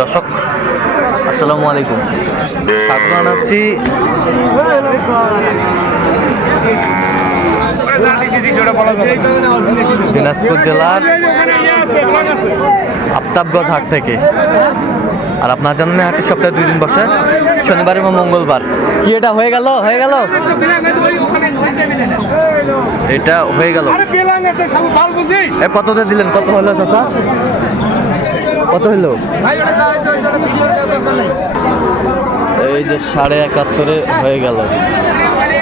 দর্শক আসসালামু আলাইকুম, স্বাগত জানাচ্ছি দিনাজপুর জেলার আফতাবগঞ্জ হাট থেকে। আর আপনার জানেন হাটটি সপ্তাহে 2 দিন বসে, শনিবার এবং মঙ্গলবার। কি এটা হয়ে গেল এটা হয়ে গেল। কততে দিলেন? কত হলো চাচা? কত হলো? এই যে 71.5 হয়ে গেল।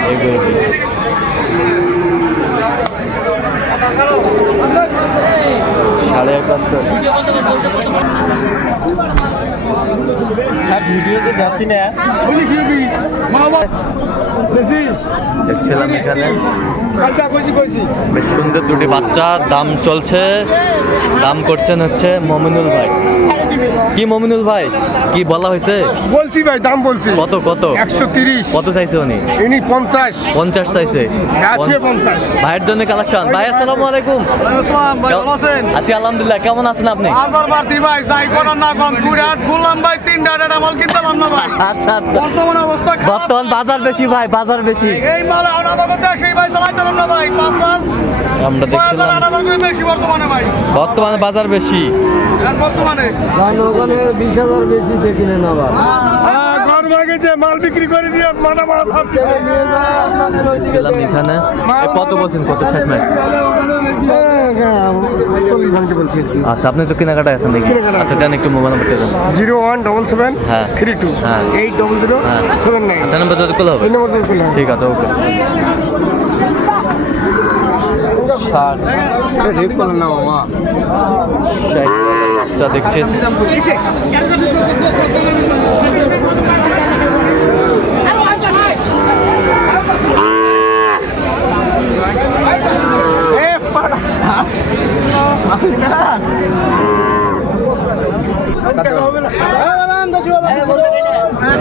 এই গরুটি 71.5। দেখছিলাম এখানে বেশ সুন্দর দুটি বাচ্চা, দাম চলছে। দাম করছেন হচ্ছে মমিনুল ভাই। কি মমিনুল ভাই কি বলা হয়েছে? বলছি ভাই, দাম বলছি। কত? 130। কত চাইছে উনি? 50 চাইছে। ভাইয়ের জন্য কালেকশন। ভাই আসসালামু আলাইকুম। আসসালাম ভাই, ভালো আছেন? আছি আলহামদুলিল্লাহ। কেমন আছেন আপনি? হাজার বাড়তি ভাই, যাই করার না কোন দুইটাত বললাম ভাই, 3টা মাল কিনতাম না ভাই। আচ্ছা বর্তমান অবস্থা বর্তমান বাজার বেশি ভাই, বাজার বেশি। এই মাল অনাবগত সেই ভাই চালাইতাম না ভাই। 5,000 আমরা দেখছিলাম 6,000 করে বেশি বর্তমানে ভাই। বর্তমানে বাজার বেশি। আর বর্তমানে ওখানে 20,000 বেশি দেখি না আবার। ঘর ভাগে যে মাল বিক্রি করে দিয়ে মাথা ভাবছে ছিলাম এখানে। কত বলছেন? কত শেষ ম্যাচ? 40 ঘন্টা বলছি। আচ্ছা, আপনি তো কেনাকাটা আছেন নাকি? আচ্ছা, দেন একটু মোবাইল নাম্বারটা দেন। 0177 হ্যাঁ 32 হ্যাঁ 800 হ্যাঁ। 79। আচ্ছা, নাম্বার যদি কল হবে। এই নম্বরটা করলাম। ঠিক আছে, ওকে। রেট করলাম না মামা। আচ্ছা, দেখছেন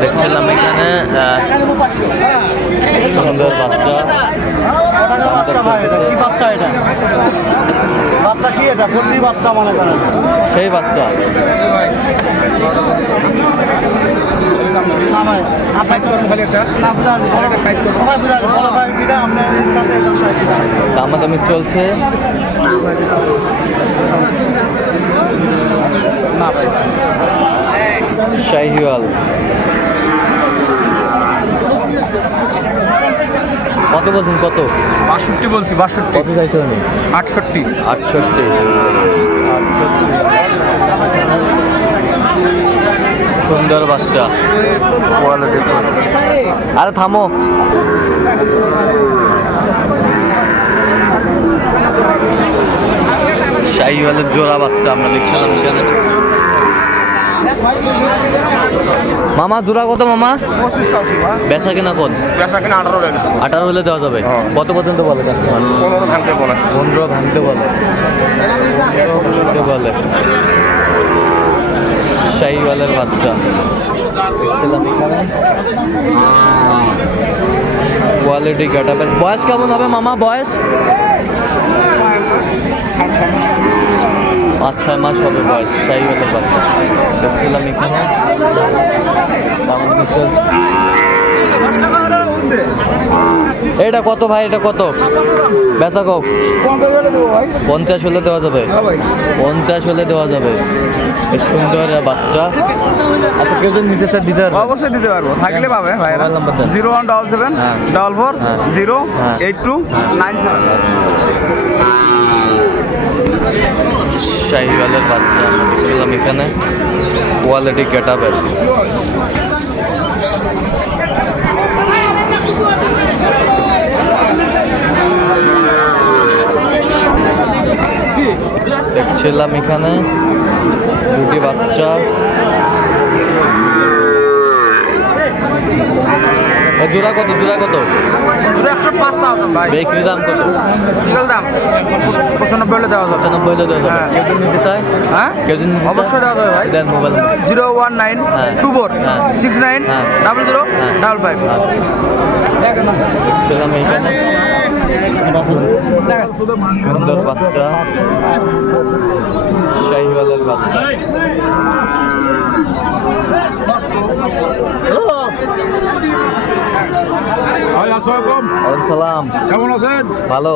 দেখছিলাম এখানে সুন্দর বাচ্চা। কি বাচ্চা এটা? বাচ্চা কি এটা? বদ্রি বাচ্চা মনে করেন। সেই বাচ্চা না ভাই, আপনার খালি একটা না বুঝা সবাই বুঝা বড় ভাই বিদা আপনার কাছে একদম চাইছি না। দামাদামি চলছে। না ভাই, শাহিওয়াল কত বলছেন? কত? 62 বলছি। 62 কত চাইছে উনি? 68। 68। সুন্দর বাচ্চা। আরে থামো। শাহিওয়ালের জোড়া বাচ্চা আমরা দেখছিলাম এখানে। মামা জোড়া কত মামা? 25 বেচা কেনা কোন? পেশা কিনা 18 লাগে। 18 হলে দেওয়া যাবে। কত পর্যন্ত বলে? 15 ভাঙতে বলে। 15 ভাঙতে বলে। শাহিওয়ালের বাচ্চা দেখছিলাম এখানে। কোয়ালিটি গেটআপের। বয়স কেমন হবে মামা? বয়স 5-6 মাস হবে বয়স। শাহিওয়ালের বাচ্চা দেখছিলাম এখানে। এটা কত ভাই? এটা কত বেচা কো? 50 হলে দেওয়া যাবে। 50 হলে দেওয়া যাবে। বেশ সুন্দর বাচ্চা। আচ্ছা, কেউ যদি নিতে চায় দিতে পারবে? অবশ্যই দিতে পারবো, থাকলে পাবে ভাই। মোবাইল নাম্বার দেন। 0177 হ্যাঁ 44 হ্যাঁ 082 97। শাহিওয়ালের বাচ্চা আমরা দেখছিলাম এখানে। কোয়ালিটি গেটআপের। দেখছিলাম এখানে দুটি বাচ্চা। জোড়া কত? 105 ভাই। বিক্রি দাম কত? রিয়েল দাম 95 হলে দেওয়া যাবে। 95 হলে দেওয়া যাবে। কেউ যদি নিতে চায়? হ্যাঁ কেউ যদি নিতে চায়? অবশ্যই দেওয়া যাবে ভাই। দেন মোবাইল নাম্বার। 019 হ্যাঁ 24 হ্যাঁ 69 হ্যাঁ 00 হ্যাঁ 55। দেখছিলাম এইখানে সুন্দর বাচ্চা, শাহিওয়ালের বাচ্চা। আসসালাম ওয়ালাইকুম সালাম। কেমন আছেন? ভালো।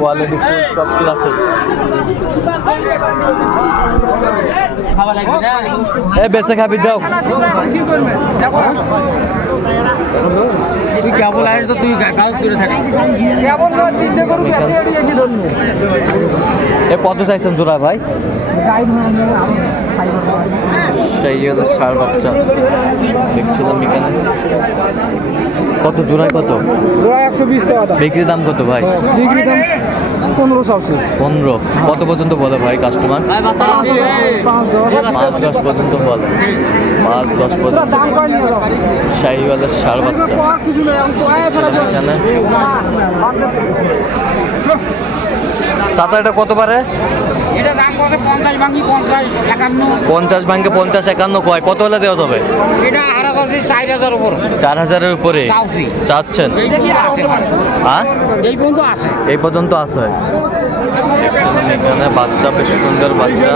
কোয়ালিটি সব ক্লাসে। এ বেঁচে খাবি দাও। কি করবে তুই কেবল আসিস তো তুই গাছ দূরে থাক কেবল নয় তিনটে গরু বেঁচে এড়িয়ে কি ধরবো এ কত চাইছেন জোড়া ভাই? সেই হলো ষাঁড় বাচ্চা দেখছিলাম এখানে। কত জোড়ায় কত? জোড়া 120 টাকা বিক্রি দাম কত ভাই? ডিগ্রি দাম 1500 আছে 15। কত পর্যন্ত বলে ভাই কাস্টমার? 5-10 পর্যন্ত বলে। 5-10 পর্যন্ত। দাম কয় নিয়ে যাও শাহিওয়ালের ষাঁড় বাচ্চা কিছু নেই এখন কয় ফেলা এখানে। চাচা এটা কত পারে? এটা দাম কত 50 ভাঙি 50 51 50 ভাঙ্গে 50-51 কয়, কত হলে দেওয়া যাবে? এটা আরা করছি 4000 উপর 4000-এর উপরে চাওছি চাচ্ছেন? হ্যাঁ এই পর্যন্ত আছে এই পর্যন্ত আছে। এখানে বাচ্চা বেশ সুন্দর বাচ্চা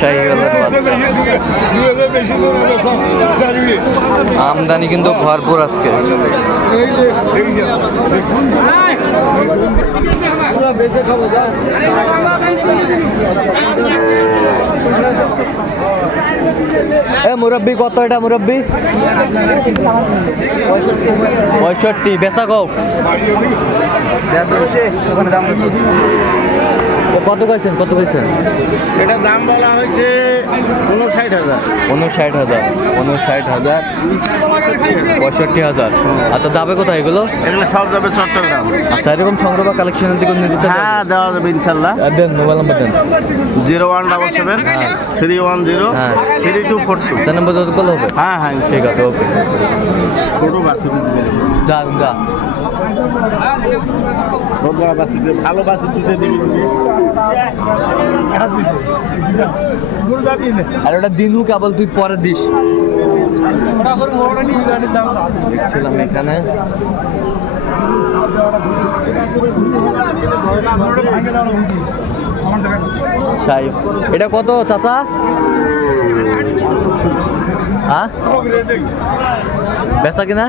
শাহিওয়ালের বাচ্চা। আমদানি কিন্তু ভরপুর আজকে। এ মুরব্বি কত এটা মুরব্বি? 65। বেচা কও? ওখানে দাম কত কইছেন? কত কইছেন? এটা দাম বলা হয়েছে 59,000। 59,000। 59,000। 65,000। আচ্ছা যাবে কোথায় এগুলো? এগুলো সব যাবে চট্টগ্রাম। আচ্ছা এরকম সংগ্রহ বা কালেকশনের দিকে নিয়ে দিচ্ছেন? হ্যাঁ দেওয়া যাবে ইনশাল্লাহ। দেন মোবাইল নাম্বার দেন। 0177 310 হ্যাঁ। 3242। চার নম্বর যোগাযোগ করলে হবে? হ্যাঁ হ্যাঁ ঠিক আছে ওকে। ছোট বাছুর যা যা। ভালো বাছুর দুধে দিবি আর ওটা দিনু কেবল তুই পরে দিস। দেখছিলাম এখানে এটা কত চাচা? হ্যাঁ বেচা কিনা?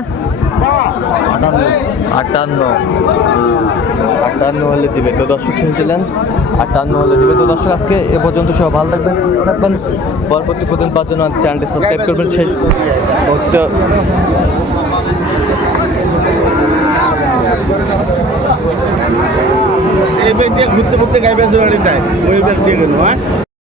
58 হলে দিবে তো দর্শক শুনছিলেন। 58 হলে দিবে তো দর্শক আজকে এ পর্যন্ত সব ভালো থাকবেন পরবর্তী প্রতিদিন পাওয়ার জন্য চ্যানেলটি সাবস্ক্রাইব করবেন। শেষ মুহূর্তে ঘুরতে ঘুরতে গাইবে জোড়াটি তাই ওই ব্যাগ দিয়ে গেল হ্যাঁ